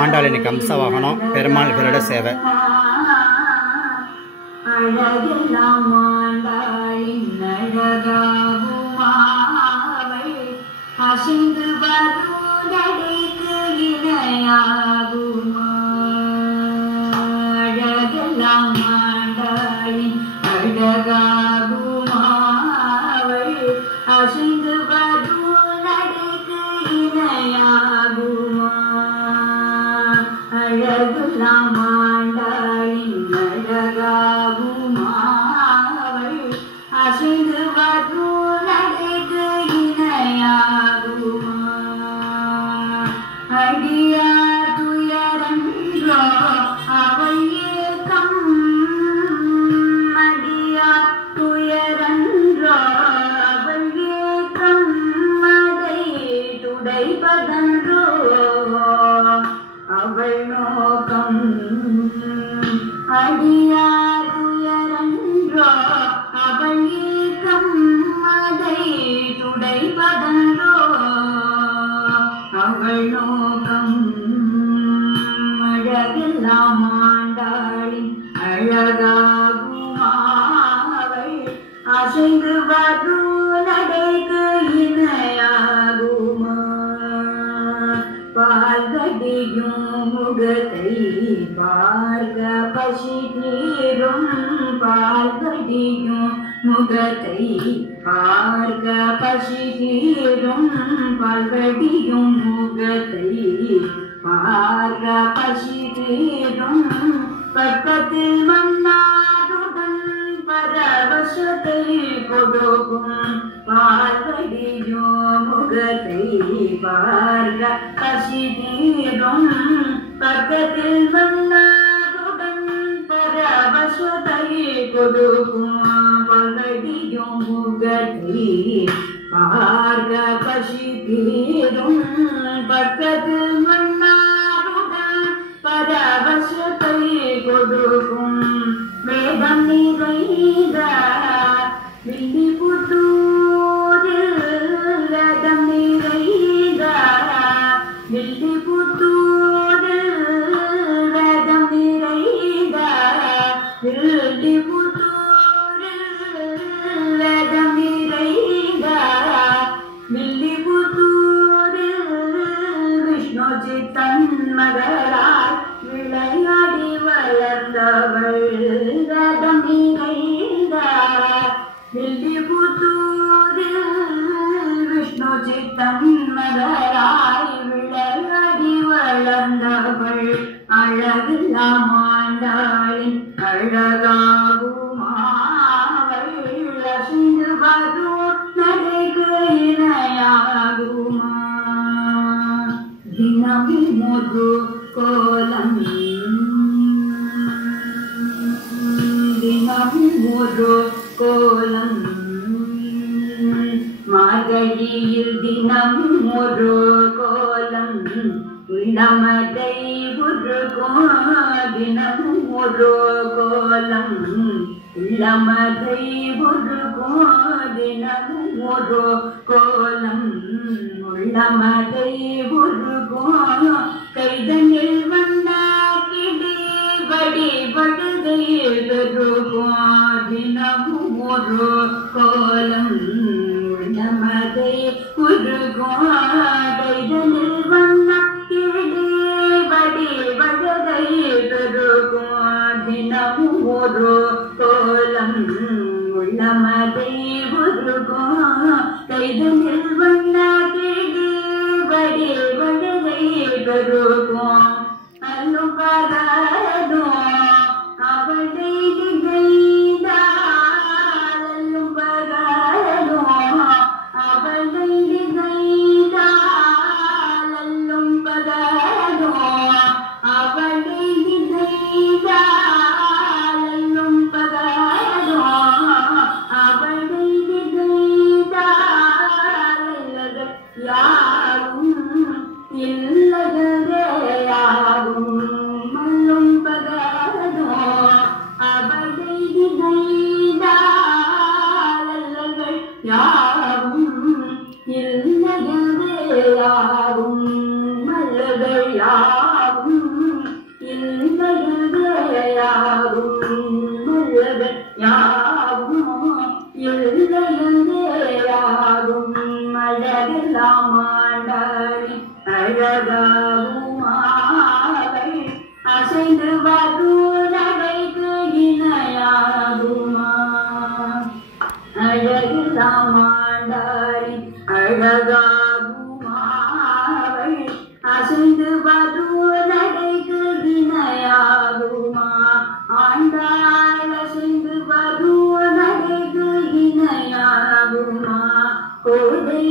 ஆண்டாளினி கம்சவாகனம் பெருமாள் கருட சேவை. அழகெல்லாம் ஆண்டாளின் அழகாகுமாவள் அசைந்து வருடடைக்கு இணையாகுமா. அழகெல்லாம் ஆண்டாளின் அழகாகுமாவள் அசைந்து வருடடைக்கு இணையாகுமா. அழகெல்லாம் ஆண்டாளின் அழகாகுமாவள் அசைந்து வருடடைக்கு இணையாகுமா. அடியார் துயரன்றோ அவள் ஏக்கம், அடியார் துயரன்றோ அவள் ஏக்கம், அதை துடைப்பதன்றோ அவள் நோக்கம். அடியார் துயரன்றோ அவள் ஏக்கம், அதை துடைப்பதன்றோ அவள் நோக்கம். அழகெல்லாம் ஆண்டாளின் அழகாகுமாவள் அசைந்து வரும் நடைக்கு இணையாகுமா. பார்கடியும் முகத்தை பார்க்க பசி தீரும், பார்கடியும் முகத்தை பார்க்க பசி தீரும், பார்கடியும் முகத்தை பார்க்க பசி தீரும். பக்கத்தில் மன்னாருடன் பரவசத்தை கொடுக்கும், பார்கடியும் முகத்தை பார்க்க பசி தீரும். பக்கத்தில் மன்னாருடன் பரவசத்தை கொடுக்கும், பார்கடியும் முகத்தை பார்க்க பசி தீரும். பக்கத்தில் மன்னாருடன் பரவசத்தை கொடுக்கும். வேதம் நிறைந்த வில்லிபுத்தூரில், வேதம் நிறைந்த வில்லிபுத்தூரில், வேதம் நிறைந்த வில்லிபுத்தூரில், வேதம் நிறைந்த வில்லிபுத்தூரில் விஷ்ணு சித்தன் மகளாய் விளையாடி வளர்ந்தவள். வேதம் நிறைந்த வில்லிபுத்தூரில் விஷ்ணு சித்தன் மகளாய் விளையாடி வளர்ந்தவள். அழகெல்லாம் ஆண்டாளின் அழகாகுமாவள் அசைந்து வரும் நடைக்கு இணையாகுமா. தினமும் ஒரு கோலம், தினமும் ஒரு கோலம், மார்கழியில் தினமும் ஒரு கோலம், இளமதை உருகும் தினமும் ஒரு கோலம், இளமதை உருகும் தினமும் ஒரு கோலம், உள்ளமதை உருகும் கைதனில் வண்ண கிளி வடி படுகை பெருகும் தினமும் ஒரு கோலம், உள்ளமதை உருகும் கைதனில் வண்ண கிளி வடி படுகை பெருகும் தினமும் ஒரு கோலம், உள்ளமதை உருகும் கைதனில் வண்ண கிளி வடி படுகை பெருகும். அல்லும் பகலும் அவளை நினைந்தால், அல்லும் பகலும் அவளை நினைந்தால், அல்லும் பகலும் அவளை நினைந்தால், அல்லும் பகலும் அவளை நினைந்தால் யாரும் இல்லகரே யாரும் மல்லும் யாவும் இல்லையாகும் நல்லது யாவும் இல்லையாகும் அழகெல்லாம் ஆண்டாடி அழகாகும் ஆவை அசைந்து வரும் நடைக்கு இணையாகுமா அழகெல்லாம் ஆண்டாடி அழகாகும் ஆவை அசைந்து வரும் நடைக்கு இணையாகுமா ஆண்டாள் அசைந்து வரும் நடைக்கு இணையாகுமா கோதை